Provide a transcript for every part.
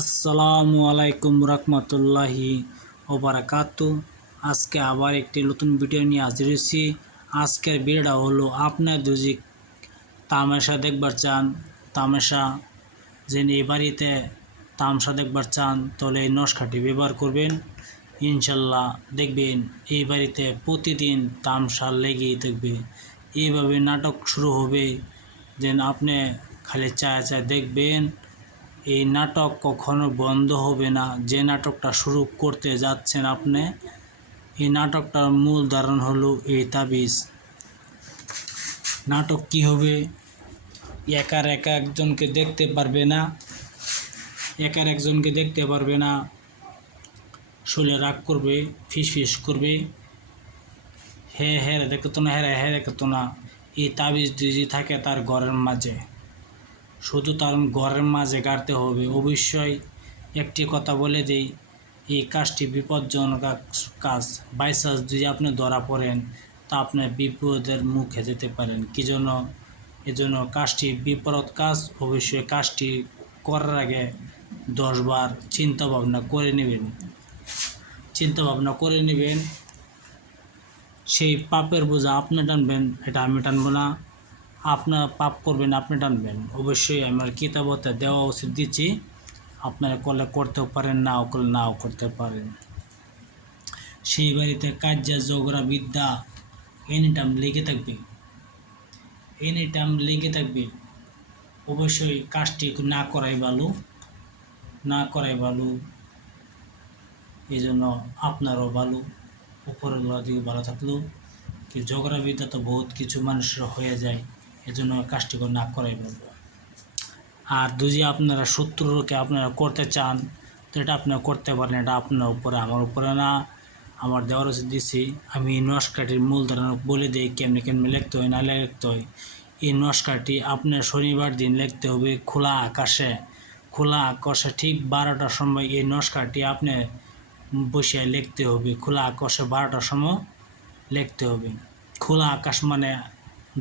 আসসালামু আলাইকুম রহমতুল্লাহি ওবরাকাতু আজকে আবার একটি নতুন ভিডিও নিয়ে হাজির হয়েছি। আজকের ভিডিওটা হলো আপনার যদি তামাশা দেখবার চান, তামাশা যে এই বাড়িতে তামসা দেখবার চান, তাহলে এই নস্কাটি ব্যবহার করবেন। ইনশাল্লাহ দেখবেন এই বাড়িতে প্রতিদিন তামসা লেগেই থাকবে। এইভাবে নাটক শুরু হবে, যেন আপনি খালি চায় চায় দেখবেন। এই নাটক কখনো বন্ধ হবে না। যে নাটকটা শুরু করতে যাচ্ছেন আপনি, এই নাটকটার মূল ধারণ হলো এই তাবিজ। নাটক কি হবে? একার একা একজনকে দেখতে পারবে না, একার একজনকে দেখতে পারবে না। শরীরে রাগ করবে, ফিস ফিস করবে। হে হ্যাঁ দেখতো না হ্যাঁ হ্যাঁ দেখতো না। এই তাবিজ দিজি থাকে তার ঘরের মাঝে। শুধু তার ঘরের মাঝে গাড়তে হবে। অবশ্যই একটি কথা বলে দেই, এই কাজটি বিপজ্জনক কাজ। বাইচান্স যদি আপনি ধরা পড়েন, তা আপনি বিপদের মুখে যেতে পারেন। কি জন্য? এজন্য কাজটি বিপরীত কাজ। অবশ্যই কাজটি করার আগে দশবার চিন্তা ভাবনা করে নেবেন। চিন্তা ভাবনা করে নেবেন, সেই পাপের বোঝা আপনি টানবেন, এটা আমি টানবো না। আপনার পাপ করবেন, আপনি টানবেন। অবশ্যই আমার কিতাবতে দেওয়া উচিত দিচ্ছি। আপনারা করলে করতেও পারেন, নাও করলে নাও করতে পারেন। সেই বাড়িতে কার্যা জগরা, বিদ্যা এনি টাইম লেগে থাকবে। এনি টাইম লেগে থাকবে। অবশ্যই কাজটি না করাই ভালো। না করাই ভালো এই জন্য আপনারও ভালো, উপরের দিকে ভালো থাকলেও ঝগড়া বিদ্যা তো বহুত কিছু মানুষের হয়ে যায়। এজন্য কাজটি না করাই ভালো আর যদি আপনারা শত্রুকে আপনারা করতে চান, তো এটা আপনারা করতে পারেন এটা আপনার উপরে, আমার উপরে না। আমার দেওয়ার উচিত দিচ্ছি আমি এই নস্কাটির মূল ধারণা বলে দিই, কেমনি কেমনি লিখতে হয়, না লিখতে হয়। এই নস্কাটি আপনার শনিবার দিন লিখতে হবে খোলা আকাশে। খোলা আকাশে ঠিক বারোটার সময় এই নস্কাটি আপনি বসে লিখতে হবে। খোলা আকাশে বারোটার সময় লিখতে হবে। খোলা আকাশ মানে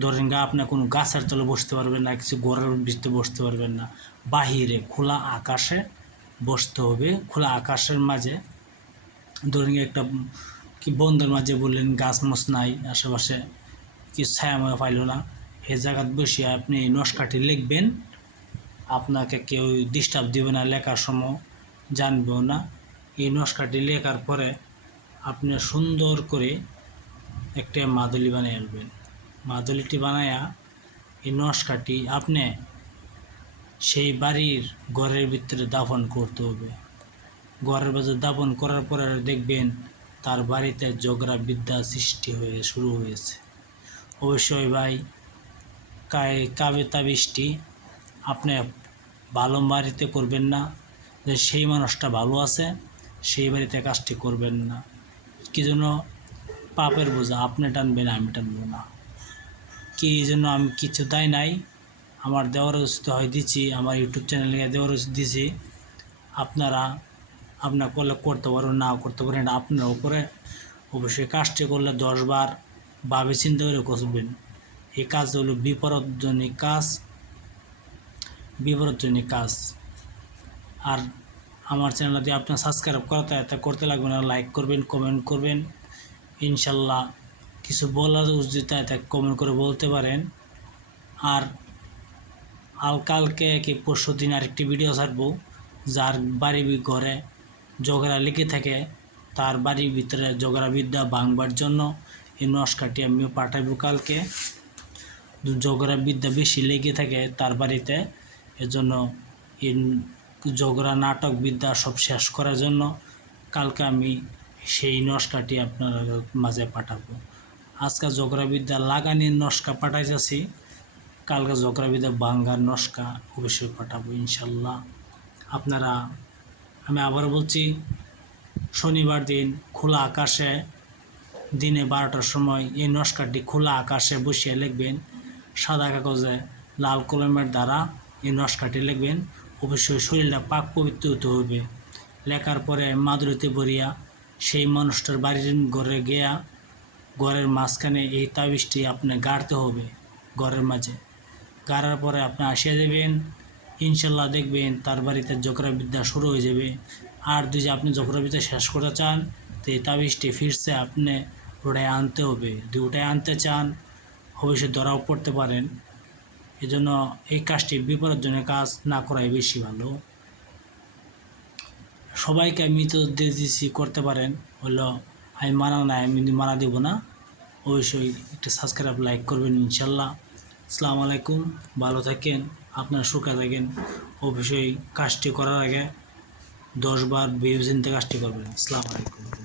ধরেন গা আপনি কোনো গাছের তলে বসতে পারবেন না, কিছু ঘরের ভিতরে বসতে পারবেন না। বাহিরে খোলা আকাশে বসতে হবে। খোলা আকাশের মাঝে ধরেন একটা কি বন্ধের মাঝে বললেন, গাছ মাছ নাই, আশেপাশে কিছু ছায়াময় পাইল না। সে জায়গাত বসে আপনি নস্কাটি লিখবেন। আপনাকে কেউ ডিস্টার্ব দিবে না, লেখার সময় জানবেও না। এই নস্কাটি লেখার পরে আপনি সুন্দর করে একটা মাদুলি বানিয়ে আনবেন। মাদুলিটি বানায়া এই নস্কাটি আপনি সেই বাড়ির ঘরের ভিতরে দাফন করতে হবে। ঘরের ভিতরে দাফন করার পরে দেখবেন তার বাড়িতে জগরা বিদ্যা সৃষ্টি হয়ে শুরু হয়েছে। অবশ্যই ভাই, কায়, কাবে তাবিজটি আপনি ভালো বাড়িতে করবেন না, যে সেই মানুষটা ভালো আছে, সেই বাড়িতে কাজটি করবেন না। কি জন্য পাপের বোঝা, আপনি টানবেন, আমি টানবো না। কি জন্য আমি কিছু দায় নাই। আমার দেওয়ার উচিত হয় দিচ্ছি আমার ইউটিউব চ্যানেলে দেওয়ার ওষুধ দিছি। আপনারা, আপনার করলে করতে পারেন না করতে পারেন আপনার উপরে অবশ্যই কাজটি করলে দশবার ভাবে চিন্তা করে করবেন। এই কাজ হলো বিপরীতজনিক কাজ বিপরীতজনিক কাজ। আর আমার চ্যানেলটি আপনার সাবস্ক্রাইব করতে করতে লাগবে না লাইক করবেন কমেন্ট করবেন। ইনশাল্লাহ কিছু বলার উচিত এতে কমেন্ট করে বলতে পারেন। আর কালকে কি পরশু দিন আরেকটি ভিডিও ছাড়বো, যার বাড়ি ঘরে জগরা লিখে থাকে। তার বাড়ির ভিতরে জগরা বিদ্যা ভাঙবার জন্য এই নস্কাটি আমি পাঠাবো কালকে। জগরা বিদ্যা বেশি লেগে থাকে তার বাড়িতে, এজন্য এই জগরা নাটক বিদ্যা সব শেষ করার জন্য কালকে আমি সেই নস্কাটি আপনার মাঝে পাঠাবো। আজকে জগরা বিদ্যা লাগানির নস্কা পাঠাইতেছি। কালকে জগরা বিদ্যা বাঙ্গার নস্কা অবশ্যই পাঠাবো ইনশাল্লাহ। আপনারা, আমি আবার বলছি, শনিবার দিন খোলা আকাশে, দিনে বারোটার সময় এই নস্কারটি খোলা আকাশে বসিয়ে লিখবেন। সাদা কাগজে লাল কলমের দ্বারা এই নস্কাটি লিখবেন। অবশ্যই শরীরটা পাক পবিত্র হতে হবে। লেখার পরে মাদুরিতে ভরিয়া সেই মানুষটার বাড়ির ঘরে গিয়া ঘরের মাঝখানে এই তাবিজটি আপনি গাড়তে হবে ঘরের মাঝে। গাড়ার পরে আপনি আসিয়া দেবেন ইনশাল্লাহ দেখবেন তার বাড়িতে জকরাবিদ্যা শুরু হয়ে যাবে। আর যদি আপনি জকরাবিদ্যা শেষ করতে চান, তো এই তাবিজটি ফিরছে আপনি ওটাই আনতে হবে। যদি ওটাই আনতে চান, অবশ্যই ধরাও পড়তে পারেন। এজন্য এই কাজটি বিপজ্জনক কাজ না করাই বেশি ভালো। সবাইকে দিয়ে দিচ্ছি করতে পারেন। হলো আমি মানা নাই, আমি মানা দেবো না। অবশ্যই একটা সাবস্ক্রাইব লাইক করবেন ইনশাল্লাহ। আসসালামু আলাইকুম, ভালো থাকেন, আপনার সুখে থাকেন। অবশ্যই কাজটি করার আগে দশবার ভেবে চিন্তে কাজটি করবেন। আসসালামু আলাইকুম।